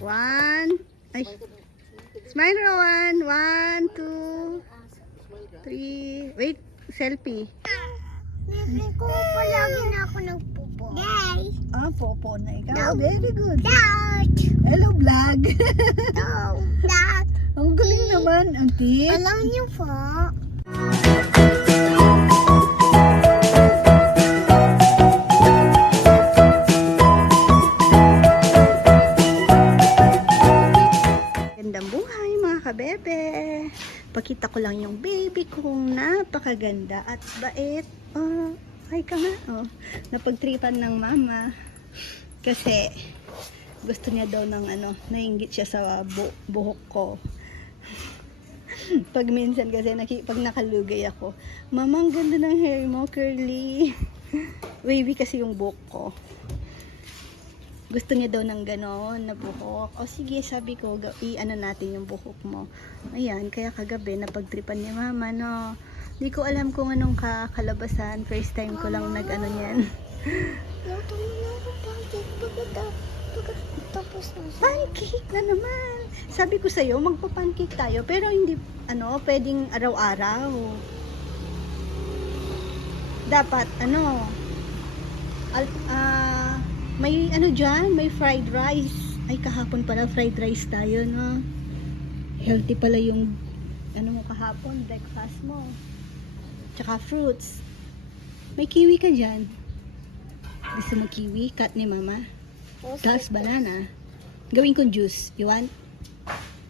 One. Ay. Smile, Rowan. One, two, three. Wait, selfie. Libre ko palagi na ako nagpupo. Guys! Ah, popo na ikaw. Very good. Dad! Hello, vlog. No! Dad! Ang galing naman, auntie. Alam niyo po? Pakita ko lang yung baby kong napakaganda at bait. Oh, hi ka nga. Oh, napagtripan ng mama. Kasi gusto niya daw ng ano, nainggit siya sa bu- buhok ko. pag minsan kasi naki, pag nakalugay ako, Mama, ang ganda ng hair mo, curly. Wavy kasi yung buhok ko gusto niya daw ng ganon na buhok. O sige, sabi ko, i-ano natin yung buhok mo. Ayan, kaya kagabi napagtripan ni mama, no. Di ko alam kung anong kakalabasan. First time ko lang nag-ano niyan. Pancake na naman. Sabi ko sa'yo, magpa-pancake tayo. Pero hindi, ano, pwedeng araw-araw. Dapat, ano, al, ah, may ano dyan, may fried rice. Ay, kahapon pala fried rice tayo, no? Healthy pala yung, ano mo kahapon, breakfast mo. Tsaka fruits. May kiwi ka dyan. Gusto mo kiwi? Cut ni mama. Tapos banana. Gawin kong juice. You want?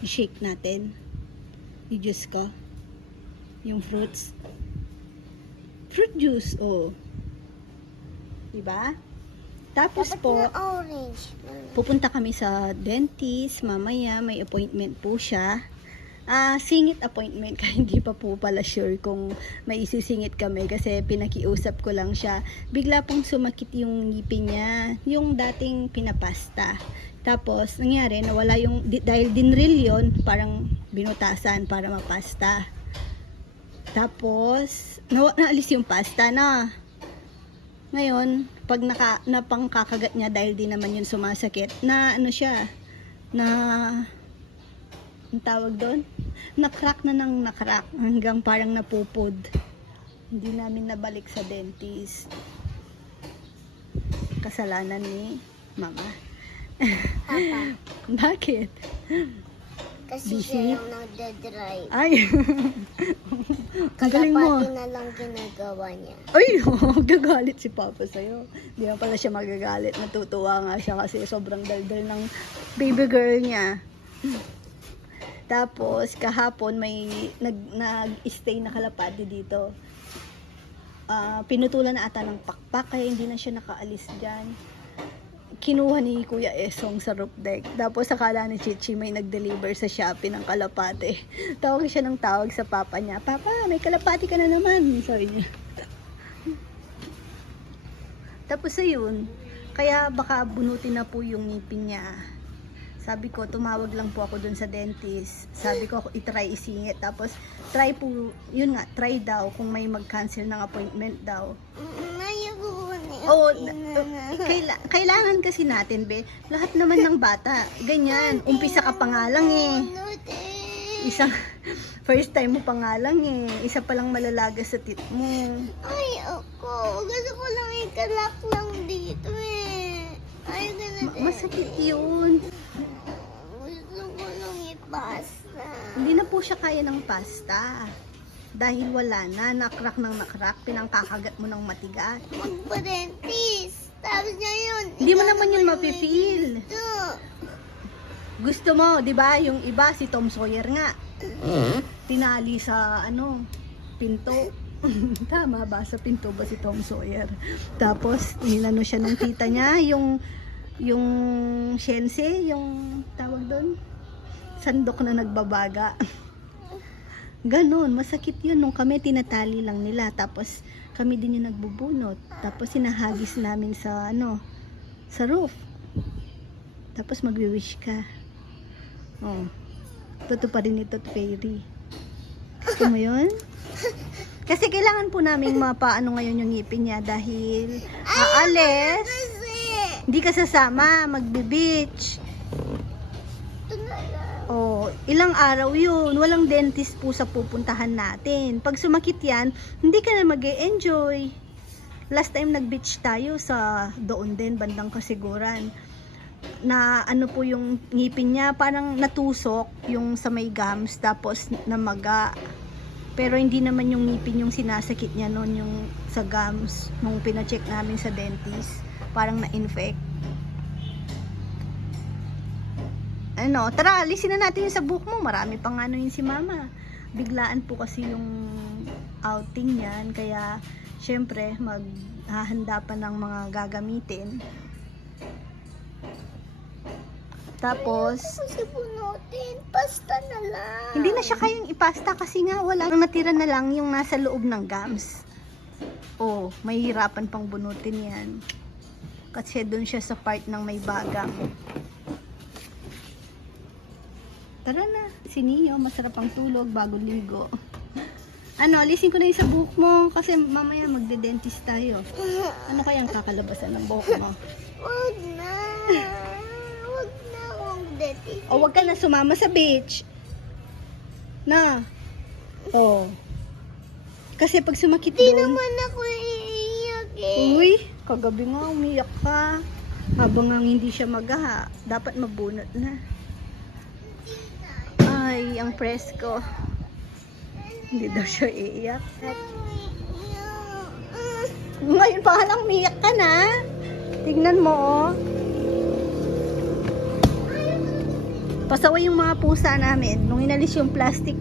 I-shake natin. I-juice ko. Yung fruits. Fruit juice, oh. Diba? Tapos Dapat po, na orange. pupunta kami sa dentist. Mamaya, may appointment po siya. Ah, singit appointment kaya hindi pa po pala sure kung may isisingit kami kasi pinakiusap ko lang siya. Bigla pong sumakit yung ngipin niya, yung dating pinapasta. Tapos, nangyari, nawala yung, dahil dinrill yun, parang binutasan para mapasta. Tapos, nawa, naalis yung pasta na. Ngayon, pag naka, napangkakagat niya dahil di naman yun sumasakit, na ano siya, na, ang tawag doon? Na-crack na ng na-crack hanggang parang napupod. Hindi namin nabalik sa dentist. Kasalanan ni mama. Papa. Bakit? Kasi Busy? siya yung nagdadrive. Ay! Ang galing mo. Kalapati na lang ginagawa niya. Ay, gagalit si Papa sa'yo. Hindi na pala siya magagalit. Natutuwa nga siya kasi sobrang daldal ng baby girl niya. Tapos, kahapon may nag, nag-stay na kalapati dito. Ah, pinutulan na ata ng pakpak kaya hindi na siya nakaalis dyan. Kinuha ni Kuya Esong sa roof deck. Tapos akala ni Chichi may nag-deliver sa Shopee ng kalapate. Tawag siya ng tawag sa papa niya. Papa, may kalapati ka na naman. Sabi niya. Tapos ayun, kaya baka bunutin na po yung ngipin niya. Sabi ko, tumawag lang po ako dun sa dentist. Sabi ko, itry isingit. Tapos, try po, yun nga, try daw kung may mag-cancel ng appointment daw. Oo, na- kaila- kailangan kasi natin, be. Lahat naman ng bata, ganyan. Umpisa ka pa nga lang eh. Isang, first time mo pa nga lang eh. Isa pa lang malalaga sa tit mo. Ay, ako. Gusto ko lang ikalak lang dito eh. Ay, Ma- ganun masakit yun. Gusto ko lang ipasta. Hindi na po siya kaya ng pasta. Dahil wala na, nakrak ng nakrak, pinangkakagat mo ng matigas. Magpa-dentist. Tapos niya yun. Hindi mo naman yun mapipil. Gusto mo, di ba, yung iba, si Tom Sawyer nga. Tinali sa, ano, pinto. Tama ba? Sa pinto ba si Tom Sawyer? Tapos, nilano siya ng tita niya, yung, yung shense, yung tawag doon, sandok na nagbabaga. Ganon, masakit yun. Nung kami, tinatali lang nila. Tapos, kami din yung nagbubunot. Tapos, sinahagis namin sa, ano, sa roof. Tapos, magwi-wish ka. Oh. Totoo pa rin ito, fairy. Gusto mo yun? Kasi kailangan po namin mapaano ngayon yung ngipin niya dahil aalis. Kasi, Hindi ka sasama, magbe-beach. Oh, ilang araw yun. Walang dentist po sa pupuntahan natin. Pag sumakit yan, hindi ka na mag enjoy Last time nag-beach tayo sa doon din, bandang kasiguran. Na ano po yung ngipin niya, parang natusok yung sa may gums, tapos namaga. Pero hindi naman yung ngipin yung sinasakit niya noon, yung sa gums, nung pina-check namin sa dentist. Parang na-infect. Ano, tara, alisin na natin yung sa book mo. Marami pang ano yun si mama. Biglaan po kasi yung outing yan. Kaya, syempre, maghahanda pa ng mga gagamitin. Tapos, Kasi punutin. Pasta na lang. hindi na siya kayang ipasta kasi nga wala. Ang natira na lang yung nasa loob ng gums. Oh, mahihirapan pang bunutin yan. Kasi doon siya sa part ng may bagang. Tara na, si Neo, masarap ang tulog bago ligo. Ano, alisin ko na yung sa buhok mo kasi mamaya magde-dentist tayo. Ano kayang kakalabasan ng buhok mo? Wag na. Wag na akong dati. O wag ka na sumama sa beach. Na. Oh. Kasi pag sumakit Di doon, naman ako iiyak eh. uy, kagabi nga umiyak ka. Habang hindi siya magaha, dapat mabunot na. Ay, ang presko. Hindi daw siya iiyak. Ngayon pa lang umiyak ka na. Tignan mo, oh. Pasaway yung mga pusa namin. Nung inalis yung plastic,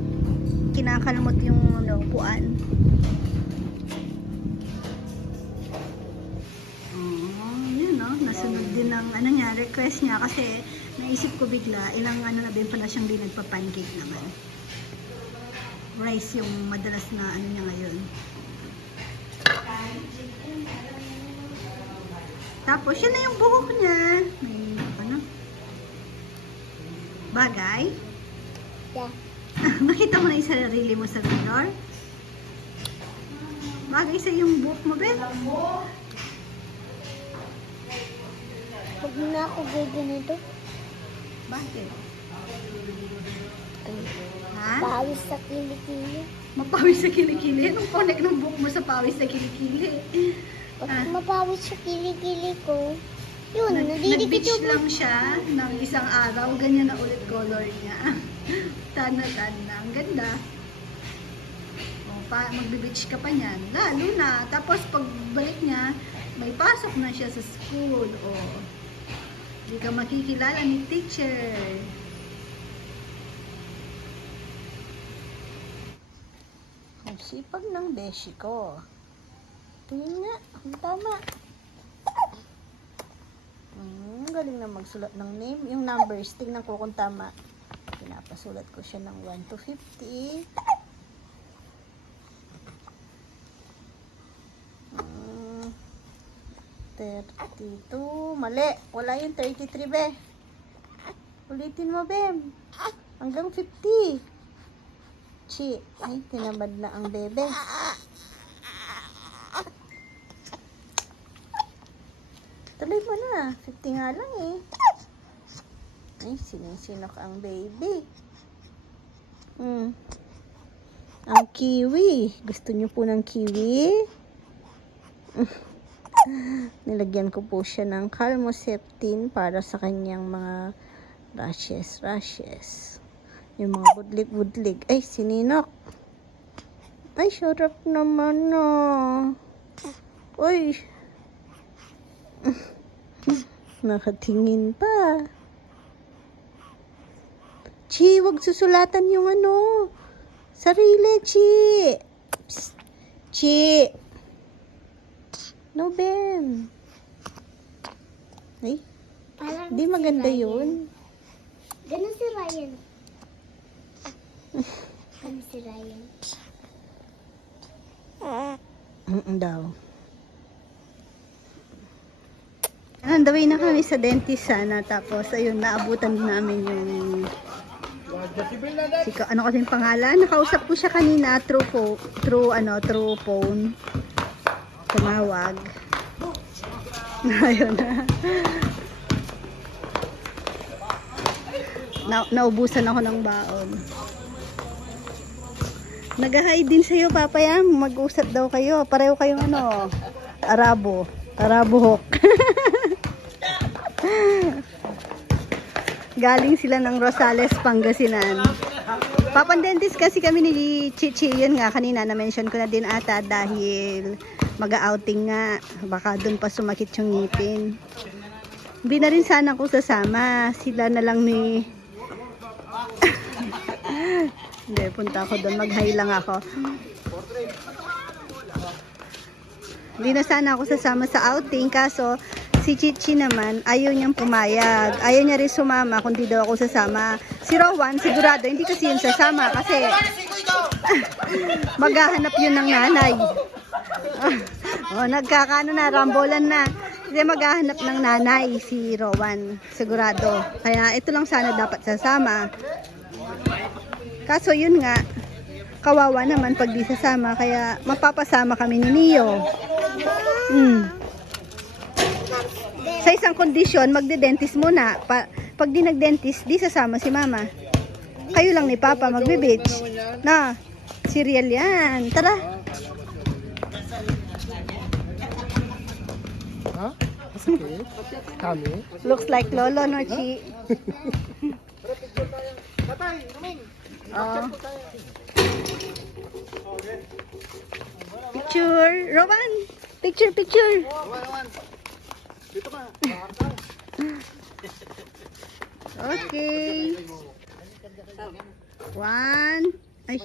kinakalmot yung ano, puan. Oh, yun no. Nasunod din ng ano niya, request niya kasi naisip ko bigla, ilang ano na din pala siyang di nagpa-pancake naman. Rice yung madalas na ano niya ngayon. Tapos, yun na yung buhok niya. May ano? Bagay? Yeah. Nakita mo na yung sarili mo sa mirror? Bagay sa yung buhok mo, Ben? Huwag mo na ako gaganito. Bakit? Ha? Pawis sa kilikili. Mapawis sa kilikili? Anong connect ng buhok mo sa pawis sa kilikili? Pag Ah. mapawis sa kilikili ko, yun, Nag- Nag-beach lang siya ng isang araw, ganyan na ulit color niya. Tana-tana, ang ganda. O, pa, magbe-beach ka pa niyan. Lalo na. Tapos pagbalik niya, may pasok na siya sa school. O, hindi ka makikilala ni teacher. Ang sipag ng beshi ko. Tingin nga, ang tama. Hmm, galing na magsulat ng name. Yung numbers, tingnan ko kung tama. Pinapasulat ko siya ng 1 to 50. Hmm, 32. Mali. Wala yung 33, be. Ulitin mo, be. Hanggang 50. Chi. Ay, tinamad na ang bebe. Tuloy mo na. 50 nga lang eh. Ay, sinisinok ang baby. Hmm. Ang kiwi. Gusto niyo po ng kiwi? Nilagyan ko po siya ng calmoseptin para sa kanyang mga rashes, rashes. Yung mga budlig-budlig. Ay, sininok. Ay, sarap naman no. Uy. Nakatingin pa. Chi, wag susulatan yung ano. Sarili, Chi. Psst. Chi. No, Ben. Ay, Parang di maganda si yun. Ganun si Ryan. Ganun si Ryan. Mm daw. On the way na kami sa dentist sana tapos ayun naabutan din namin yung si ano kasing pangalan nakausap ko siya kanina through po, through ano through phone tumawag Ayun na. na naubusan ako ng baon. Nag-hi din sa'yo, Papa Yam. Mag-usap daw kayo. Pareho kayong ano, Arabo. Arabo Hawk. Galing sila ng Rosales, Pangasinan. Papandentist kasi kami ni Chichi. Yun nga, kanina na-mention ko na din ata dahil mag-outing nga. Baka doon pa sumakit yung ngipin. Hindi na rin sana ako sasama. Sila na lang ni... Hindi, punta ako doon. Mag-hi lang ako. Hindi na sana ako sasama sa outing. Kaso, si Chichi naman, ayaw niyang pumayag. Ayaw niya rin sumama kung di daw ako sasama. Si Rowan, sigurado, hindi kasi yun sasama. Kasi, maghahanap yun ng nanay. oh, nagkakano na, rambolan na. Kasi maghahanap ng nanay si Rowan, sigurado. Kaya ito lang sana dapat sasama. Kaso yun nga, kawawa naman pag di sasama. Kaya mapapasama kami ni Neo. Mm. Sa isang kondisyon, magde-dentist muna. Pa, pag di nag-dentist, di sasama si mama. Kayo lang ni Papa magbe-beach. Na, cereal yan. Tara. Masakit? Kami? Looks like Lolo, no, Chi? Oh. Picture. Roman. Picture, picture. Okay. One. Ay.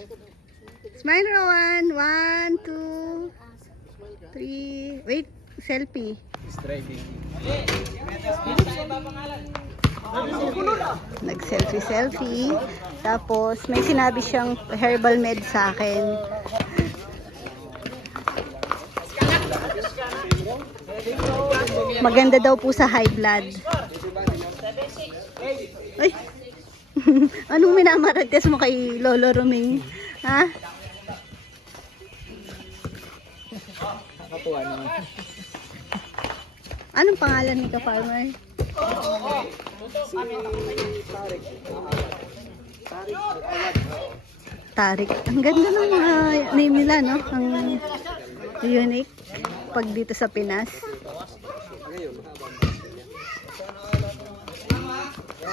Smile, Rowan. One, two, three. Wait. Selfie. Nag-selfie-selfie. Tapos, may sinabi siyang herbal med sa akin. Maganda daw po sa high blood. Ay! Anong minamarates mo kay Lolo Roming? Ha? Nakatuwa naman. Anong pangalan nito, farmer? Tarik. Ang ganda ng mga name nila, no? Ang unique pag dito sa Pinas.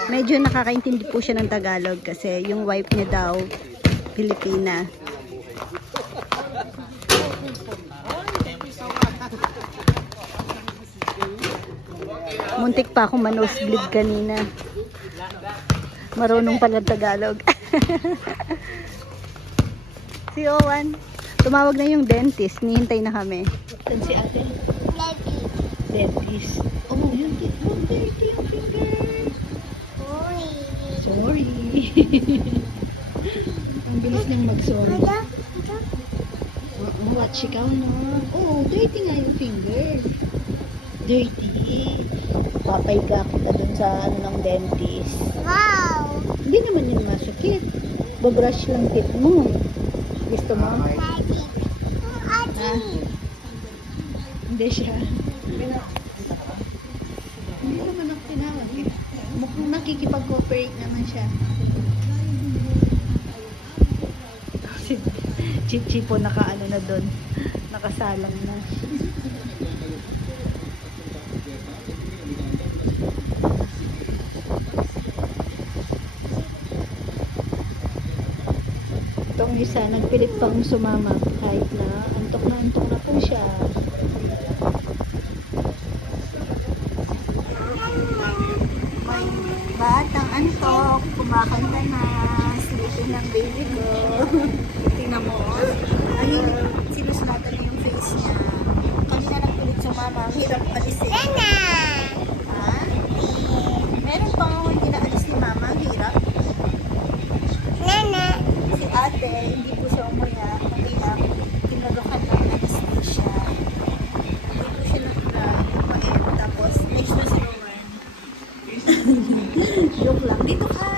Medyo nakakaintindi po siya ng Tagalog kasi yung wife niya daw Pilipina. Muntik pa ako manosebleed kanina. Marunong pala Tagalog. si Owen, tumawag na yung dentist. Nihintay na kami. Saan si ate? Dentist. Oh, yun. Oh, dirty yung finger. Uy. Sorry. Ang bilis niyang mag-sorry. Watch ikaw, no? Oo, dirty nga yung finger. Dirty. Papayga kita dun sa ano ng dentist. Wow. Hindi naman yun masakit. Babrush lang tip mo. Gusto mo? Ha? Hindi siya. Hindi naman ako tinawag eh. Mukhang nakikipag-cooperate naman siya. Si Chichi po nakaano na doon. Nakasalang na. Itong isa, nagpilit pang sumama. Kahit na antok na antok na po siya. May batang antok, kumakanta na, sleeping ng baby ko. Tingnan mo. Ayun, sinusulatan na yung face niya. Kanina nagpilit sumama, ang hirap alisin. Nana. Ha? Meron pa nga hindi na alis ni mama, ang hirap. Nana. Si ate, hindi po siya umuya. Umiyak. Tinulukan ng anesthesia. Hindi po siya nag-try. Mait. Tapos, next na si Roman. Joke lang. Dito ka!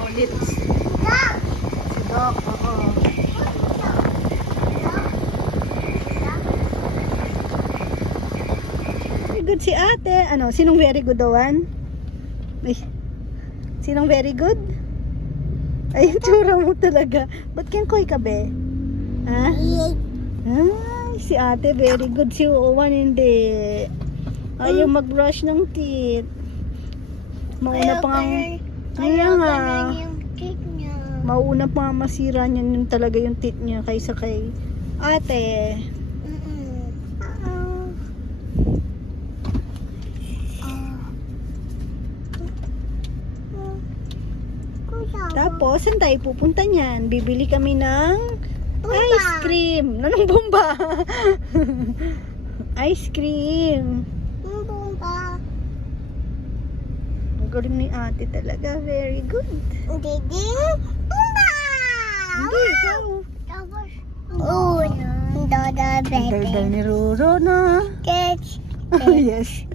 Oh, dito. Si Doc, oo. ate, ano, sinong very good dawan? Ay, sinong very good? Ay, tsura mo talaga. Ba't kang koy ka, be? Ha? Ay, si ate, very good. Si Owan, hindi. Ayaw mag-brush ng teeth. Mauna pa nga, Kaya nga. niya. mauna pa nga masira niyan yung talaga yung teeth niya kaysa kay ate. Mm-mm. Ah. Ah. Kuya, Saan tayo pupunta niyan? Bibili kami ng Bomba. ice cream. Anong bomba? ice cream. bomba. Ang galing ni ate talaga. Very good. Diding bomba! Hindi, ikaw. Tapos, oh, Dada bebe. ni Roro na. Catch. yes.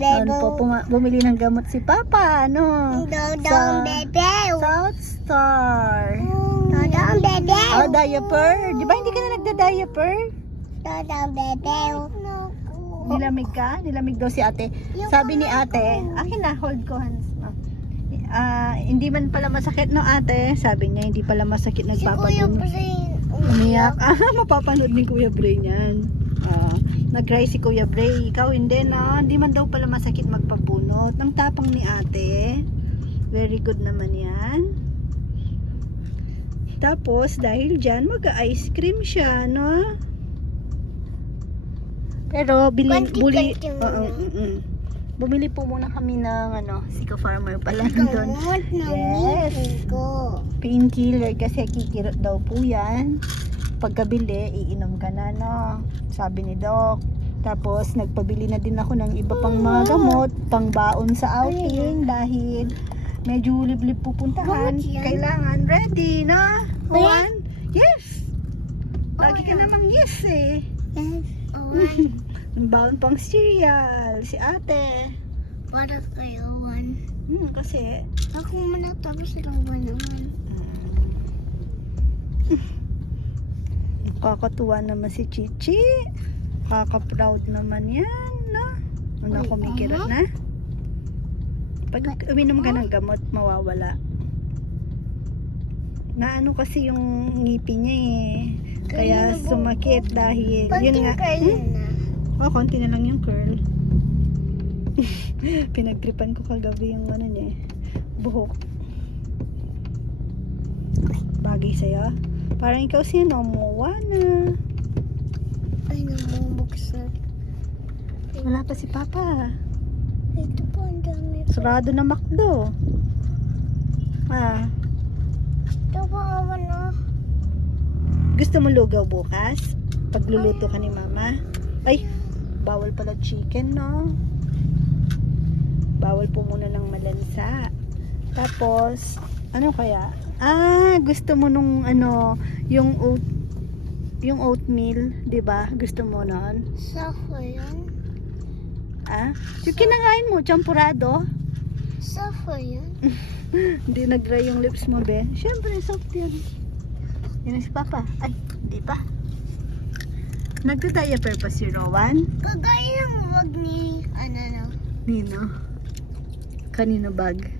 Ano po, bumili ng gamot si Papa, ano? Dodong Sa- bebe. South Star. Dodong bebe. Oh, diaper. Di ba hindi ka na nagda-diaper? Dodong bebe. Nilamig ka? Nilamig daw si ate. Sabi ni ate, akin na, hold ko hands. Ah, hindi man pala masakit no ate. Sabi niya, hindi pala masakit Si Kuya nagpapaduno. Brain. Umiyak. Ah, mapapanood ni Kuya Bray niyan. Ah, nag-cry si Kuya Bray. Ikaw hindi na. Hindi man daw pala masakit magpapunot. Ang tapang ni ate. Very good naman yan. Tapos, dahil dyan, mag-ice cream siya, no? Pero, bili, buli, mo oo, na. mm-mm. bumili po muna kami ng, ano, Sika Farmer pala doon. Yes. painkiller kasi kikirot daw po yan. Pagkabili, iinom ka na, no? Sabi ni Doc. Tapos, nagpabili na din ako ng iba pang mga gamot, pang baon sa outing dahil medyo liblib pupuntahan. Yan? Kailangan ready? Wait. Juan? Yes! Lagi ka Oh, namang yes eh. Yes. Awan. Ang baon pang cereal, si ate. Para kayo, Awan. Hmm, kasi Ako muna tapos silang ba naman? Nakakatuwa naman si Chichi. Kaka-proud naman yan, no? Ano Ay, kumikirot ama? na? Pag uminom ka ng gamot, mawawala. Na ano kasi yung ngipin niya eh. Kaya sumakit dahil, yun nga. Hmm? na. Oh, konti na lang yung curl. Pinagtripan ko kagabi yung ano niya eh, buhok. Bagay sa'yo? Parang ikaw siya nomuwa na. Ay, namumuksan. Wala pa si Papa. Ito po, ang dami. Sarado na McDo. Ah, Ito po, Awan, oh. gusto mo lugaw bukas? Pagluluto ka ni Mama? Ay, bawal pala chicken, no? Bawal po muna ng malansa. Tapos, ano kaya? Ah, gusto mo nung ano, yung oat yung oatmeal, 'di ba? Gusto mo noon? Sako yan. Ah? Yung kinakain mo, champurado? Sako yan. Hindi nag-dry yung lips mo, be. Siyempre, soft. Yan na si Papa. Ay, hindi pa. Nagda-diaper pa si Rowan? Kagaya ng wag ni, ano, no. Nino? Kanino bag?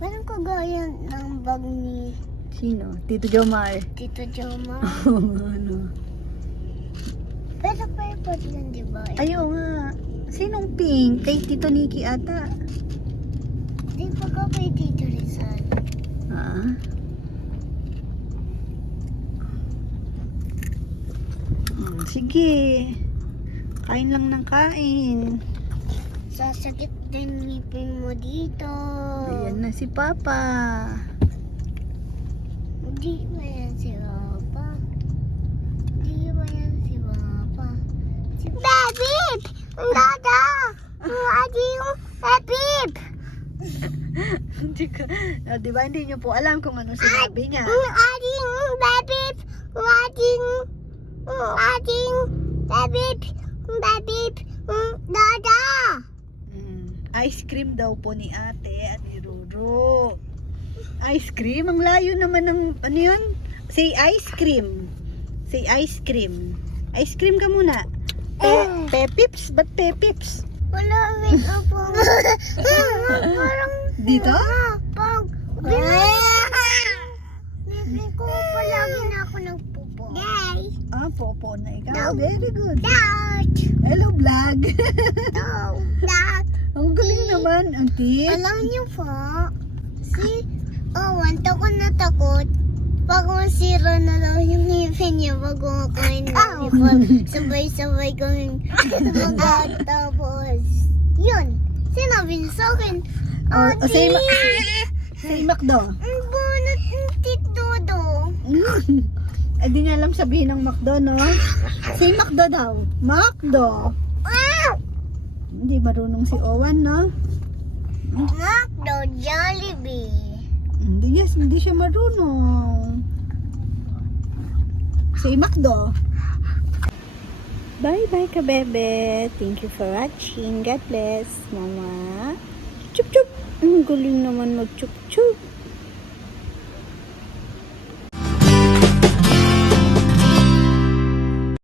Parang kagaya ng bag ni Sino? Tito Jomar. Tito Joma. ano? Pero purple yan, di ba? Ayaw nga. Sinong pink? Kay Tito Nikki ata. Di ba ka kay Tito Rizal? Ah. Hmm, sige. Kain lang ng kain. Sasakit din ngipin mo dito. Ayan na si Papa. Di ba yan si Papa? Di ba yan si Papa? Si Bebip! Dada! Adi yung Bebip! Hindi ka, ah, di ba hindi niyo po alam kung ano sinabi niya? Adi yung... Adi yung Bebip! Bebip! Dada! Ice cream daw po ni ate at ni Roro. Ice cream? Ang layo naman ng, ano yun? Say ice cream. Say ice cream. Ice cream ka muna. Pe, Mm. pepips? Ba't pepips? Malapit na po. Parang Dito? pag Bibig ko palagi na ako nagpupo. Yay! Ah, popo na ikaw. Very good. Dad! Hello, vlog. No! Dad! Ang galing naman, auntie. Alam niyo po, si Owen, takot na takot. Pag masira na daw yung ngipin niya bago kumakain ng ipon, sabay-sabay kaming magat. Tapos, yun. Sinabi niya sa akin, Oh, Ate, oh, say, Ma- say Macdo. ang bunot ng titudo. Eh, di niya alam sabihin ng Macdo, no? Say Macdo daw. Macdo. Ah! Hindi marunong si Owen, no? Macdo Jollibee. Hindi, yes, hindi siya marunong. Say Macdo. Bye-bye ka, bebe. Thank you for watching. God bless, mama. Chup-chup. Ang galing naman mag-chup-chup.